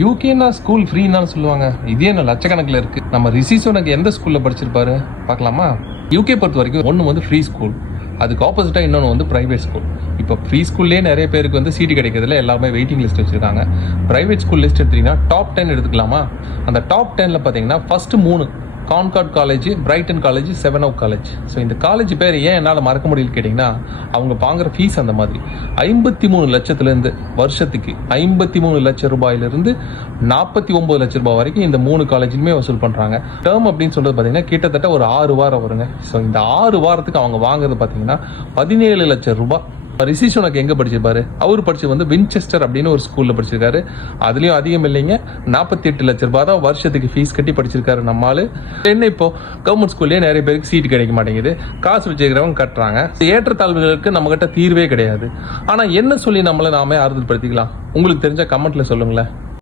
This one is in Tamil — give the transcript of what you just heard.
யூகேனா ஸ்கூல் ஃப்ரீன்னு சொல்லுவாங்க. இதே என்ன லட்சக்கணக்கில் இருக்குது. நம்ம ரிஷிசோனக் எந்த ஸ்கூலில் படிச்சிருப்பாரு பார்க்கலாமா? யூகே பொறுத்த வரைக்கும் ஒன்று வந்து ஃப்ரீ ஸ்கூல், அதுக்கு ஆப்போசிட்டாக இன்னொன்று வந்து ப்ரைவேட் ஸ்கூல். இப்போ ஃப்ரீ ஸ்கூல்லேயே நிறைய பேருக்கு வந்து சீட்டு கிடைக்கிறதுல எல்லாருமே வெயிட்டிங் லிஸ்ட் வச்சுருக்காங்க. ப்ரைவேட் ஸ்கூல் லிஸ்ட் எடுத்திங்கன்னா டாப் 10 எடுத்துக்கலாமா? அந்த டாப் 10ல் பார்த்தீங்கன்னா first 3 concord college, Brayton college, seven okay college. So இந்த காலேஜ் பேர் ஏன் என்னால் மறக்க முடியல கேட்டிங்கன்னா, அவங்க வாங்குற ஃபீஸ் அந்த மாதிரி 53 லட்சத்துலேருந்து வருஷத்துக்கு 53 லட்சம் ரூபாயிலிருந்து 49 லட்ச ரூபாய் வரைக்கும் இந்த 3 காலேஜுமே வசூல் பண்ணுறாங்க. டேர்ம் அப்படின்னு சொல்கிறது பார்த்தீங்கன்னா கிட்டத்தட்ட ஒரு 6 வாரம் வருங்க. ஸோ இந்த 6 வாரத்துக்கு அவங்க வாங்குறது பார்த்தீங்கன்னா 17 லட்சம் ரூபாய். ரிஷிசோனக் எங்கே படிச்சிருப்பாரு? அவர் படிச்சது வந்து வின்செஸ்டர் அப்படின்னு ஒரு ஸ்கூலில் படிச்சிருக்காரு. அதுலேயும் அதிகம் இல்லைங்க, 48 லட்ச ரூபாய் தான் வருஷத்துக்கு ஃபீஸ் கட்டி படிச்சிருக்காரு நம்மால். என்ன இப்போ கவர்மெண்ட் ஸ்கூல்லேயே நிறைய பேருக்கு சீட்டு கிடைக்க மாட்டேங்குது, காசு வச்சுக்கிறவங்க கட்டுறாங்க. ஏற்றத்தாழ்வுகளுக்கு நம்மகிட்ட தீர்வே கிடையாது. ஆனால் என்ன சொல்லி நாமே ஆறுதல் படுத்திக்கலாம்? உங்களுக்கு தெரிஞ்ச கமெண்ட்ல சொல்லுங்களேன்.